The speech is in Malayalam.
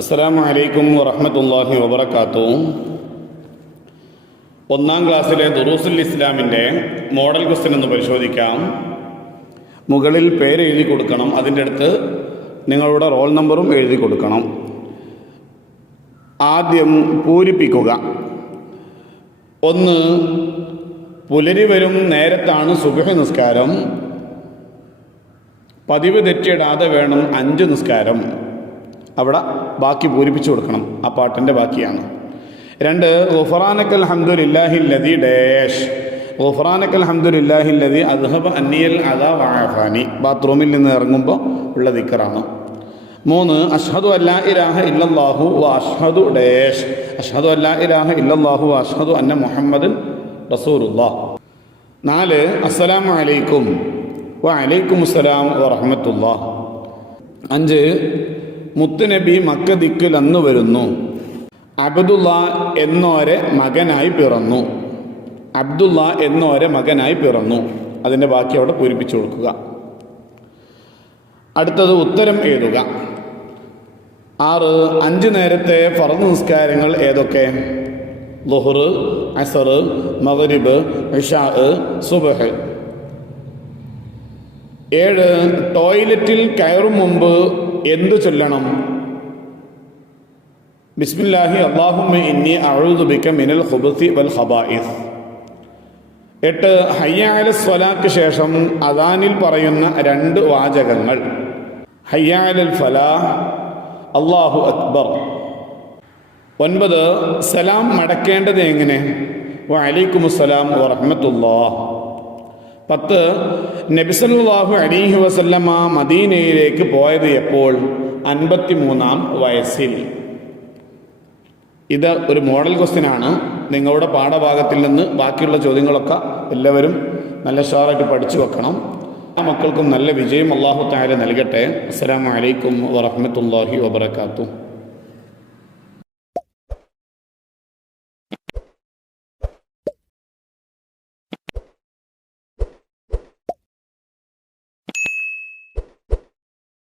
അസ്സലാമു അലൈക്കും വറഹ്മത്തുള്ളാഹി വബറകാതുഹു. ഒന്നാം ക്ലാസ്സിലെ ദുറൂസുൽ ഇസ്ലാമിൻ്റെ മോഡൽ ക്വസ്റ്റ്യൻ ഒന്ന് പരിശോധിക്കാം. മുകളിൽ പേര് എഴുതി കൊടുക്കണം, അതിൻ്റെ അടുത്ത് നിങ്ങളുടെ റോൾ നമ്പറും എഴുതി കൊടുക്കണം. ആദ്യം പൂരിപ്പിക്കുക. 1. പുലരി വരും നേരത്താണ് സുബ്ഹ് നിസ്കാരം. പതിവ് തെറ്റിയിടാതെ വേണം 5 നിസ്കാരം. അവിടെ ബാക്കി പൂരിപ്പിച്ചു കൊടുക്കണം, ആ പാട്ടിൻ്റെ ബാക്കിയാണ്. 2. ഗുഫ്റാനക്കൽ ഹംദുലില്ലാഹില്ലദി ഡാഷ്. ഗുഫ്റാനക്കൽ ഹംദുലില്ലാഹില്ലദി അദ്ഹബ അന്നിയൽ അദാ വഅഫാനി. ബാത്റൂമിൽ നിന്ന് ഇറങ്ങുമ്പോൾ ഉള്ള ദിക്റാണ്. 3. അഷ്ഹദു അല്ലാ ഇലാഹ ഇല്ലല്ലാഹു വ അഷ്ഹദു ഡാഷ്. അഷ്ഹദു അല്ലാ ഇലാഹ ഇല്ലല്ലാഹു വ അഷ്ഹദു അന്ന മുഹമ്മദൻ റസൂലുള്ളാഹ്. 4. അസ്സലാമു അലൈക്കും വ അലൈക്കുമുസ്സലാം വ റഹ്മത്തുള്ളാഹ്. 5. മുത്തുനബി മക്ക ദിക്കിൽ അന്ന് വരുന്നു. അബ്ദുള്ള എന്നോരെ മകനായി പിറന്നു. അബ്ദുള്ള എന്നോരെ മകനായി പിറന്നു. അതിൻ്റെ ബാക്കി അവിടെ പൂരിപ്പിച്ചു കൊടുക്കുക. അടുത്തത് ഉത്തരം എഴുതുക. 6. 5 നേരത്തെ ഫർദ് നിസ്കാരങ്ങൾ ഏതൊക്കെ? ളുഹ്ർ, അസ്ർ, മഗ്രിബ്, ഇശാ, സുബ്ഹ്. 7. ടോയ്ലറ്റിൽ കയറും മുമ്പ് എന്ത് ചൊല്ലണം? ബിസ്മില്ലാഹി അല്ലാഹുമ്മ ഇന്നി അഊദു ബിക മിനൽ ഖുബുസി വൽ ഖബായിസ്. 8. ഹയ്യ അലസ് സ്വലാക്ക് ശേഷം അദാനിൽ പറയുന്ന 2 വാചകങ്ങൾ. ഹയ്യ അലൽ ഫലാഹ്, അല്ലാഹു അക്ബർ. 9. സലാം മടക്കേണ്ടത് എങ്ങനെ? വഅലൈക്കുമുസ്സലാം വറഹ്മത്തുള്ളാഹ്. 10. നബി സല്ലല്ലാഹു അലൈഹി വസല്ലമ മദീനയിലേക്ക് പോയത് എപ്പോൾ? 53-ാം വയസ്സിൽ. ഇത് ഒരു മോഡൽ ക്വസ്റ്റ്യനാണ്. നിങ്ങളുടെ പാഠഭാഗത്തിൽ നിന്ന് ബാക്കിയുള്ള ചോദ്യങ്ങളൊക്കെ എല്ലാവരും നല്ല ഷാറായിട്ട് പഠിച്ചു വെക്കണം. ആ മക്കൾക്കും നല്ല വിജയം അല്ലാഹു തആല നൽകട്ടെ. അസ്സലാമു അലൈക്കും വറഹ്മത്തുള്ളാഹി വബറകാതുഹു.